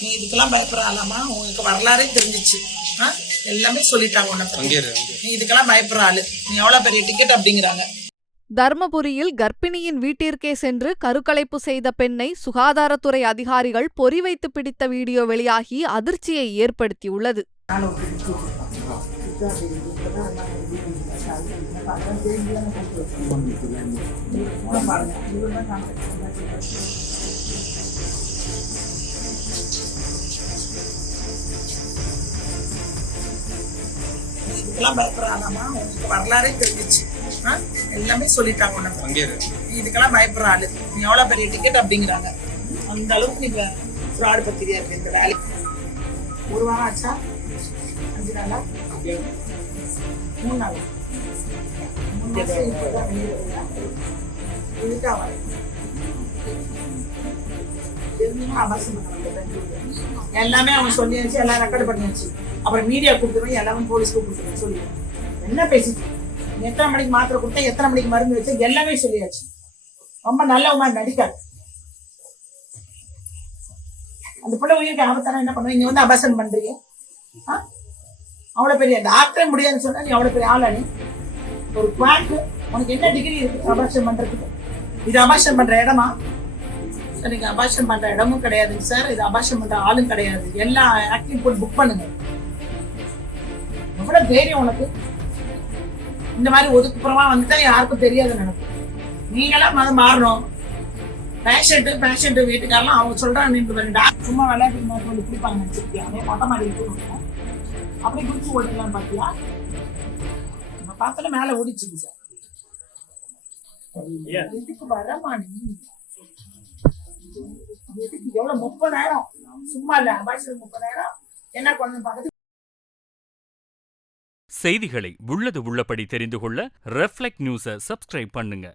நீ இதுக்கெல்லாம் பயப்படுறாளாமா? உங்களுக்கு வரலாறே தெரிஞ்சிச்சு. எல்லாமே சொல்லிட்டாங்க உன்னை பத்தி. நீ இதுக்கெல்லாம் பயப்படுற ஆளு. நீ எவ்வளவு பெரிய டிக்கெட் அப்படிங்கிறாங்க. தர்மபுரியில் கர்ப்பிணியின் வீட்டிற்கே சென்று கருக்கலைப்பு செய்த பெண்ணை சுகாதாரத்துறை அதிகாரிகள் பொறி வைத்து பிடித்த வீடியோ வெளியாகி அதிர்ச்சியை ஏற்படுத்தியுள்ளது. இதுக்கெல்லாம் பயப்படுறாளாமா? உங்களுக்கு வரலாறே தெரிஞ்சிச்சு. எல்லாமே சொல்லிட்டாங்க உன்னை பத்தி. நீ இதுக்கெல்லாம் பயப்படுற ஆளு. நீ எவ்வளவு பெரிய டிக்கெட் அப்படிங்கிறாங்க. அந்த அளவுக்கு நீங்க ஃப்ராட் பத்திரியா இருக்கு இந்த வேலை. ஒரு வாரம் ஆச்சா? 5 நாளா? 3 நாளா? 3 மாசம் இப்பதான் இதுக்காக எல்லாமே அவங்க சொல்லியாச்சு, எல்லாம் ரெக்கார்ட் பண்ணியாச்சு. அப்புறம் மீடியா கூப்பிட்டு எல்லாமே போலீஸ்க்கு கூப்பிட்டு சொல்லி என்ன பேசிட்டு எத்தனை மணிக்கு மாத்திரை கொடுத்தா எத்தனை மணிக்கு மருந்து வச்சு எல்லாமே சொல்லியாச்சு. ரொம்ப நல்ல நடிக்காது. அந்த பிள்ளை உயிருக்கு ஆபத்தான என்ன பண்ணுவீங்க? இங்க வந்து அபாசன் பண்றீங்க. அவ்வளவு பெரிய டாக்டரே முடியாதுன்னு சொன்னா நீ அவ்வளவு பெரிய ஆளா? நீ ஒரு குவாக்கு உனக்கு என்ன டிகிரி இருக்கு அபாஷன் பண்றதுக்கு? இது அபாஷன் பண்ற இடமா? சார் நீங்க அபாஷன் பண்ற இடமும் கிடையாதுங்க சார். இது அபாஷன் பண்ற ஆளும் கிடையாது. எல்லா ஆக்டிங் போட்டு புக் பண்ணுங்க. எவ்வளவு தைரியம் உனக்கு? இந்த மாதிரி ஒதுக்குப்புறமா வந்துட்டா யாருக்கும் தெரியாது நினைப்பு. நீங்களாம் அதை மாறணும். பேஷண்ட் வீட்டுக்காரெல்லாம் அவங்க சொல்றாங்க டாக்டர் சும்மா விளையாட்டு வந்து குடிப்பாங்க நினைச்சிருக்கேன். அதே மொட்டை மாடி இருக்கணும் அப்படி குடிச்சு ஓடிக்கலாம் பாத்தியா? நம்ம பார்த்தாலும் மேல ஓடிச்சுது சார். இதுக்கு வரமானி எதுக்கு எவ்வளவு 30,000 சும்மா இல்ல அபாஷன் 30,000 என்ன குழந்தை பார்த்து. செய்திகளை உள்ளது உள்ளபடி தெரிந்து கொள்ள ரெஃப்ளெக்ட் நியூஸை சப்ஸ்கிரைப் பண்ணுங்க.